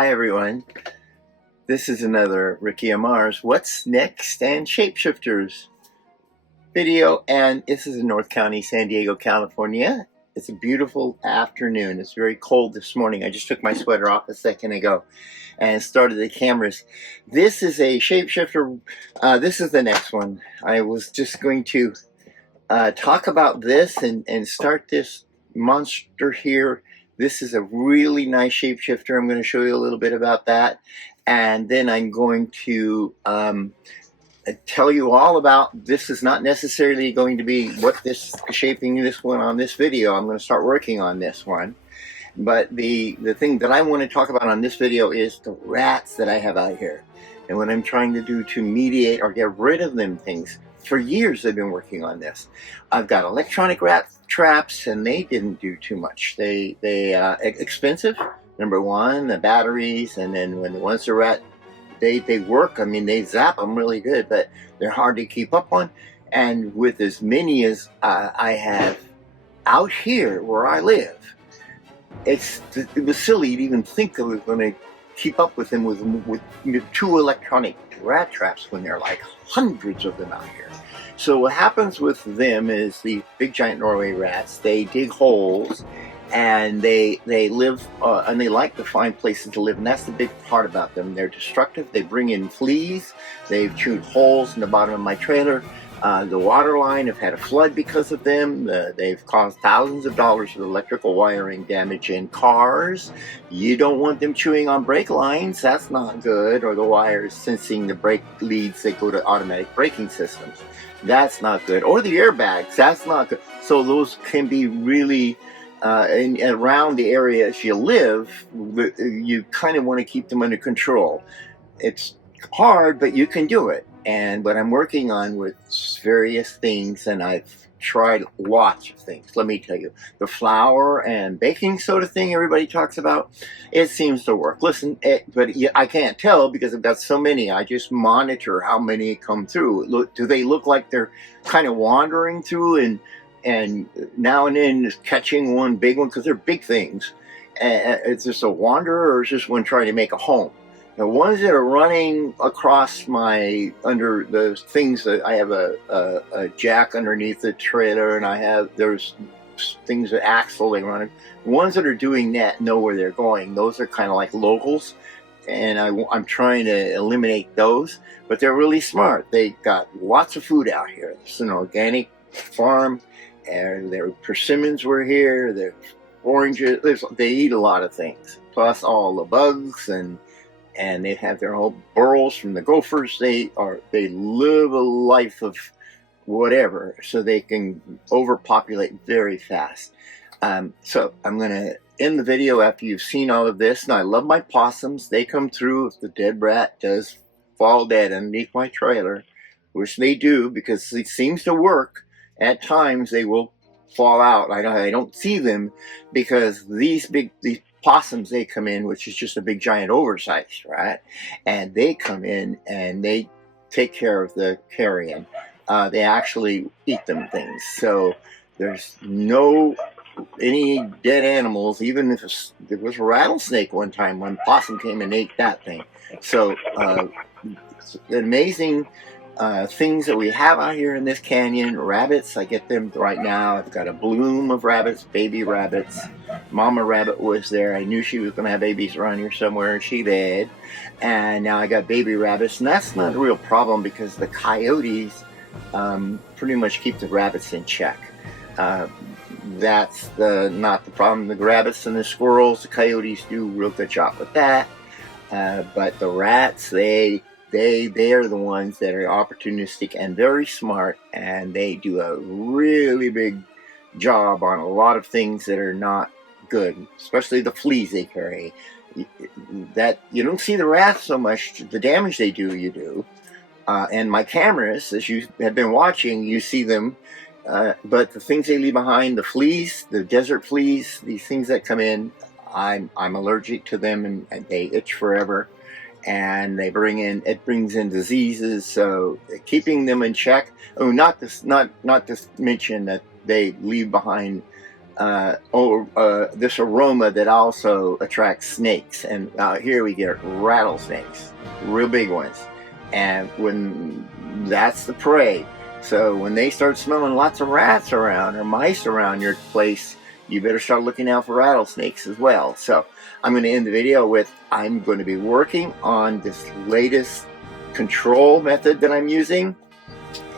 Hi everyone, this is another Ricky Amar's What's Next and Shapeshifters video, and this is in North County, San Diego, California. It's a beautiful afternoon. It's very cold this morning. I just took my sweater off a second ago and started the cameras. This is a shapeshifter. This is the next one. I was just going to talk about this and start this monster here. This is a really nice shapeshifter. I'm going to show you a little bit about that. And then I'm going to tell you all about, this is not necessarily going to be what this shaping this one on this video. I'm going to start working on this one. But the thing that I want to talk about on this video is the rats that I have out here. And what I'm trying to do to mediate or get rid of them things. For years I've been working on this. I've got electronic rat traps, and they didn't do too much. They expensive, number one, the batteries, and then once the rat, they work. I mean, they zap them really good, but they're hard to keep up on. And with as many as I have out here where I live, it was silly to even think I was going to keep up with them with 2 electronic rat traps when there are like hundreds of them out here. So what happens with them is the big giant Norway rats, they dig holes and they live and they like to find places to live, and that's the big part about them. They're destructive. They bring in fleas. They've chewed holes in the bottom of my trailer. The water line have had a flood because of them. They've caused thousands of dollars of electrical wiring damage in cars. You don't want them chewing on brake lines. That's not good. Or the wires sensing the brake leads that go to automatic braking systems. That's not good. Or the airbags. That's not good. So those can be really, around the areas you live, you kind of want to keep them under control. It's hard, but you can do it. And what I'm working on with various things, and I've tried lots of things. Let me tell you, the flour and baking soda thing everybody talks about, it seems to work. Listen, but I can't tell because I've got so many. I just monitor how many come through. Do they look like they're kind of wandering through and now and then just catching one big one, because they're big things? It's just a wanderer, or is this one trying to make a home? The ones that are running across under the things, that I have a jack underneath the trailer, and there's things that axle they run. The ones that are doing that know where they're going. Those are kind of like locals, and I'm trying to eliminate those. But they're really smart. They got lots of food out here. It's an organic farm, and their persimmons were here. Their oranges. They eat a lot of things, plus all the bugs and they have their whole burrows from the gophers. They live a life of whatever, so they can overpopulate very fast. So I'm going to end the video after you've seen all of this. And I love my possums. They come through if the dead rat does fall dead underneath my trailer, which they do because it seems to work. At times they will fall out. I don't see them because these possums, they come in, which is just a big giant oversized rat, and they come in and they take care of the carrion. They actually eat them things. So there's any dead animals. Even if there was a rattlesnake one time, one possum came and ate that thing. So amazing things that we have out here in this canyon. Rabbits, I get them right now. I've got a bloom of rabbits, baby rabbits. Mama rabbit was there. I knew she was going to have babies around here somewhere, and she did. And now I got baby rabbits, and that's not a real problem because the coyotes pretty much keep the rabbits in check. That's not the problem. The rabbits and the squirrels, the coyotes do a real good job with that. But the rats, they are the ones that are opportunistic and very smart, and they do a really big job on a lot of things that are not good, especially the fleas they carry. That you don't see the rats so much. The damage they do, you do. And my cameras, as you have been watching, you see them. But the things they leave behind, the fleas, the desert fleas, these things that come in, I'm allergic to them, and they itch forever. And it brings in diseases. So keeping them in check. Oh, not to mention that they leave behind this aroma that also attracts snakes. And here we get rattlesnakes, real big ones. And when that's the prey. So when they start smelling lots of rats around or mice around your place, you better start looking out for rattlesnakes as well. So I'm going to end the video with, I'm going to be working on this latest control method that I'm using.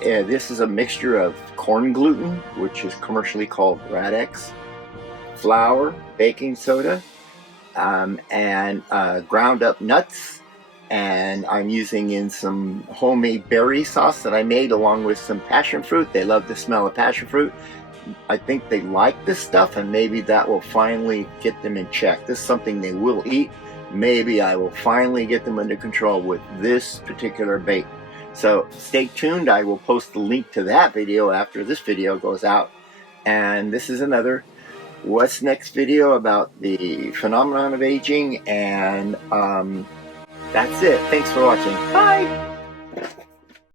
This is a mixture of corn gluten, which is commercially called Radex, flour, baking soda, and ground up nuts. And I'm using in some homemade berry sauce that I made along with some passion fruit. They love the smell of passion fruit. I think they like this stuff, and maybe that will finally get them in check. This is something they will eat. Maybe I will finally get them under control with this particular bait. So stay tuned. I will post the link to that video after this video goes out. And this is another What's Next video about the phenomenon of aging. And that's it. Thanks for watching. Bye.